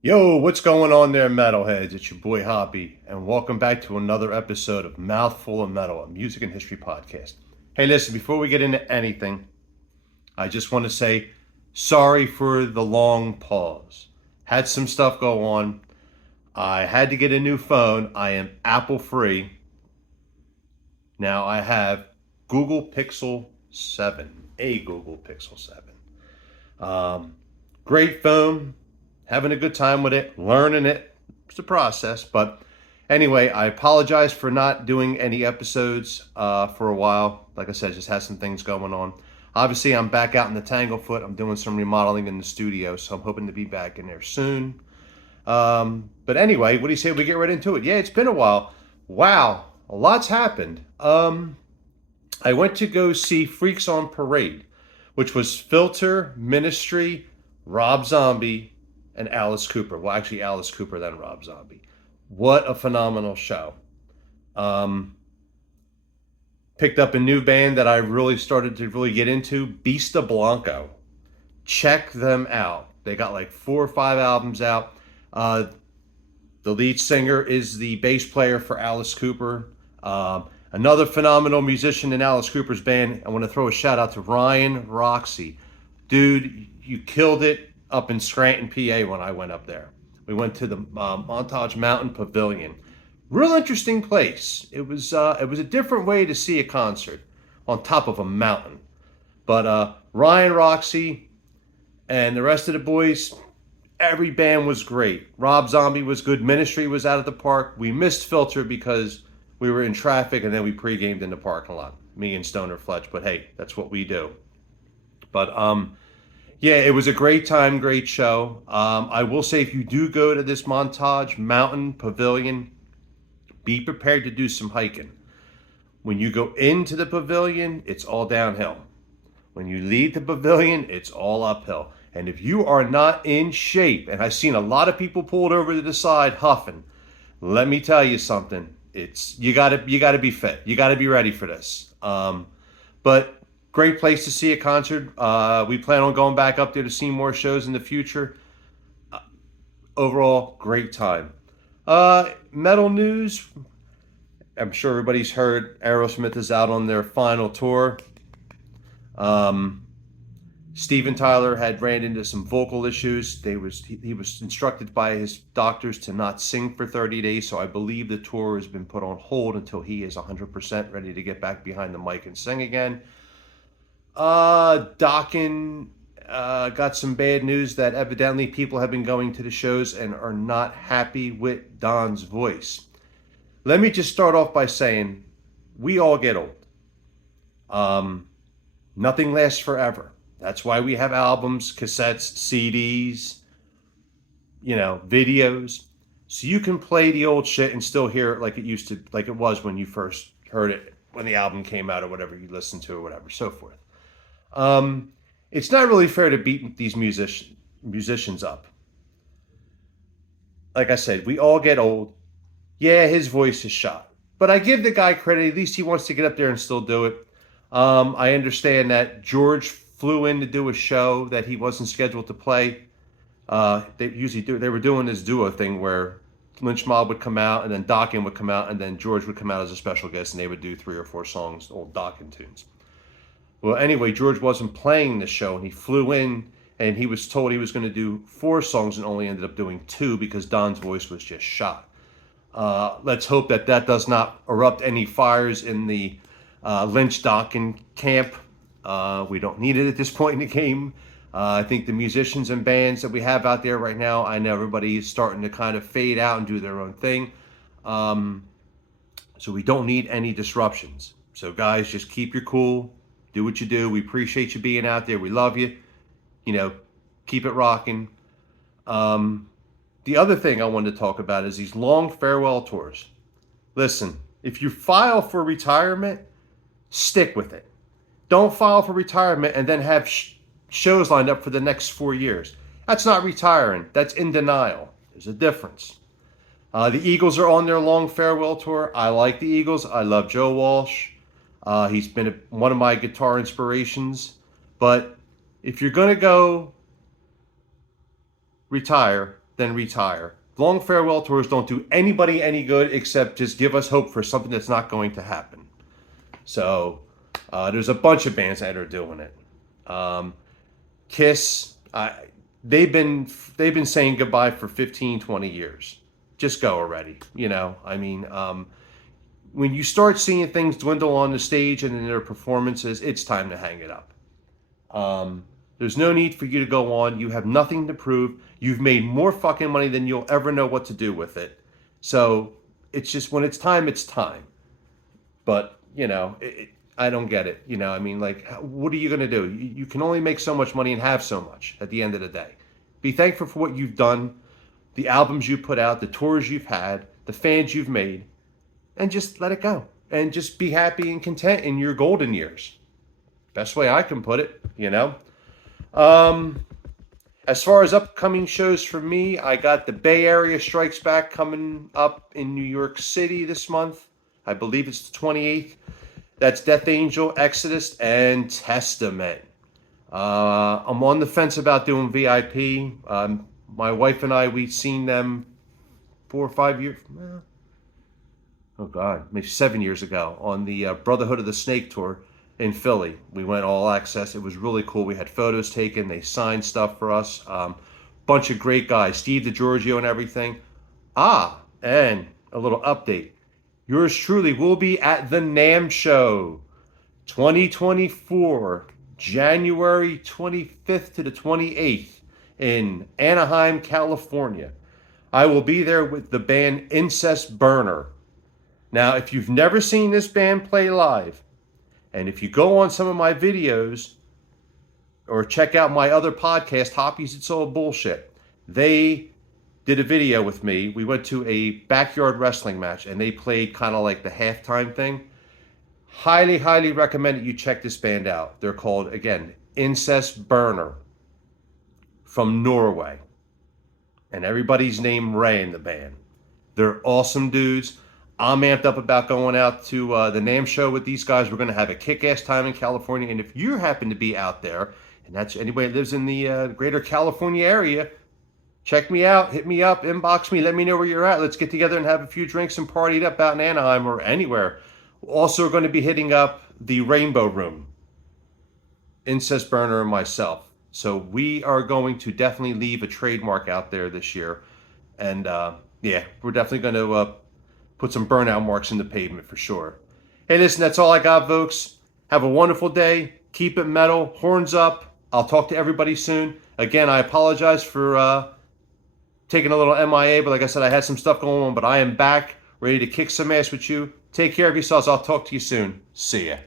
Yo, what's going on there, metalheads? It's your boy Hoppy, and welcome back to another episode of Mouthful of Metal, a music and history podcast. Hey, listen, before we get into anything, I just want to say sorry for the long pause. Had some stuff go on. I had to get a new phone. I am Apple free. Now I have Google Pixel 7, a Google Pixel 7. Um, Great phone, having a good time with it, learning it. It's a process, but anyway, I apologize for not doing any episodes for a while. Like I said, just had some things going on. Obviously, I'm back out in the Tanglefoot. I'm doing some remodeling in the studio, so I'm hoping to be back in there soon. But anyway, what do you say we get right into it? Yeah, it's been a while. Wow, a lot's happened. I went to go see Freaks on Parade, which was Filter, Ministry, Rob Zombie, and Alice Cooper. Well, actually, Alice Cooper, then Rob Zombie. What a phenomenal show. Um, Picked up a new band that I really started to really get into, Beasta Blanco. Check them out. They got like 4 or 5 albums out. Uh, the lead singer is the bass player for Alice Cooper. Another phenomenal musician in Alice Cooper's band. I want to throw a shout out to Ryan Roxy. Dude, you killed it up in Scranton, PA when I went up there. We went to the Montage Mountain Pavilion. Real interesting place. It was a different way to see a concert on top of a mountain. But Ryan Roxy and the rest of the boys, every band was great. Rob Zombie was good. Ministry was out of the park. We missed Filter because we were in traffic and then we pre-gamed in the parking lot. Me and Stoner Fletch. But hey, that's what we do. But yeah, it was a great time, great show. I will say if you do go to this Montage Mountain Pavilion, be prepared to do some hiking. When you go into the pavilion, it's all downhill. When you leave the pavilion, it's all uphill. And if you are not in shape, and I've seen a lot of people pulled over to the side huffing, let me tell you something. It's you gotta be fit. You gotta be ready for this. But great place to see a concert. We plan on going back up there to see more shows in the future. Overall, great time. Metal news. I'm sure everybody's heard Aerosmith is out on their final tour. Um, Steven Tyler had ran into some vocal issues. He was instructed by his doctors to not sing for 30 days, so I believe the tour has been put on hold until he is 100% ready to get back behind the mic and sing again. Dokken got some bad news that evidently people have been going to the shows and are not happy with Don's voice. Let me just start off by saying we all get old. Um, Nothing lasts forever. That's why we have albums, cassettes, CDs, videos. So you can play the old shit and still hear it like it used to, like it was when you first heard it, when the album came out or whatever you listened to or whatever, so forth. Um, it's not really fair to beat these musicians up. Like I said, we all get old. Yeah, his voice is shot, but I give the guy credit. At least he wants to get up there and still do it. I understand that George flew in to do a show that he wasn't scheduled to play. They usually do. They were doing this duo thing where Lynch Mob would come out, and then Dokken would come out, and then George would come out as a special guest, and they would do 3 or 4 songs, old Dokken tunes. Well, anyway, George wasn't playing the show, and he flew in, and he was told he was going to do 4 songs, and only ended up doing 2 because Don's voice was just shot. Let's hope that that does not erupt any fires in the Lynch Dokken camp. We don't need it at this point in the game. I think the musicians and bands that we have out there right now, I know everybody is starting to kind of fade out and do their own thing. So we don't need any disruptions. So guys, just keep your cool. Do what you do. We appreciate you being out there. We love you. You know, keep it rocking. The other thing I wanted to talk about is these long farewell tours. Listen, if you file for retirement, stick with it. Don't file for retirement and then have shows lined up for the next 4 years. That's not retiring. That's in denial. There's a difference. The Eagles are on their long farewell tour. I like the Eagles. I love Joe Walsh. He's been one of my guitar inspirations. But if you're going to go retire, then retire. Long farewell tours don't do anybody any good except just give us hope for something that's not going to happen. So there's a bunch of bands that are doing it. Kiss, they've been saying goodbye for 15, 20 years. Just go already. When you start seeing things dwindle on the stage and in their performances, it's time to hang it up. There's no need for you to go on. You have nothing to prove. You've made more fucking money than you'll ever know what to do with it. So it's just, when it's time, it's time. But, I don't get it. What are you going to do? You can only make so much money and have so much at the end of the day. Be thankful for what you've done, the albums you put out, the tours you've had, the fans you've made, and just let it go. And just be happy and content in your golden years. Best way I can put it, As far as upcoming shows for me, I got the Bay Area Strikes Back coming up in New York City this month. I believe it's the 28th. That's Death Angel, Exodus, and Testament. I'm on the fence about doing VIP. My wife and I, we've seen them 4 or 5 years. Maybe 7 years ago on the Brotherhood of the Snake tour in Philly. We went all access. It was really cool. We had photos taken. They signed stuff for us. Bunch of great guys. Steve DiGiorgio and everything. And a little update. Yours truly will be at the NAMM Show 2024, January 25th to the 28th in Anaheim, California. I will be there with the band Incest Burner. Now, if you've never seen this band play live, and if you go on some of my videos or check out my other podcast, Hoppy's It's All Bullshit, they did a video with me. We went to a backyard wrestling match, and they played kind of like the halftime thing. Highly, highly recommend that you check this band out. They're called, again, Incest Burner from Norway. And everybody's named Ray in the band. They're awesome dudes. I'm amped up about going out to the NAMM Show with these guys. We're going to have a kick-ass time in California. And if you happen to be out there, and that's anybody that lives in the greater California area, check me out, hit me up, inbox me, let me know where you're at. Let's get together and have a few drinks and party it up out in Anaheim or anywhere. Also, we're going to be hitting up the Rainbow Room, Incest Burner and myself. So we are going to definitely leave a trademark out there this year. And we're definitely going to put some burnout marks in the pavement for sure. Hey, listen, that's all I got, folks. Have a wonderful day. Keep it metal. Horns up. I'll talk to everybody soon. Again, I apologize for taking a little MIA, but like I said, I had some stuff going on, but I am back, ready to kick some ass with you. Take care of yourselves. I'll talk to you soon. See ya.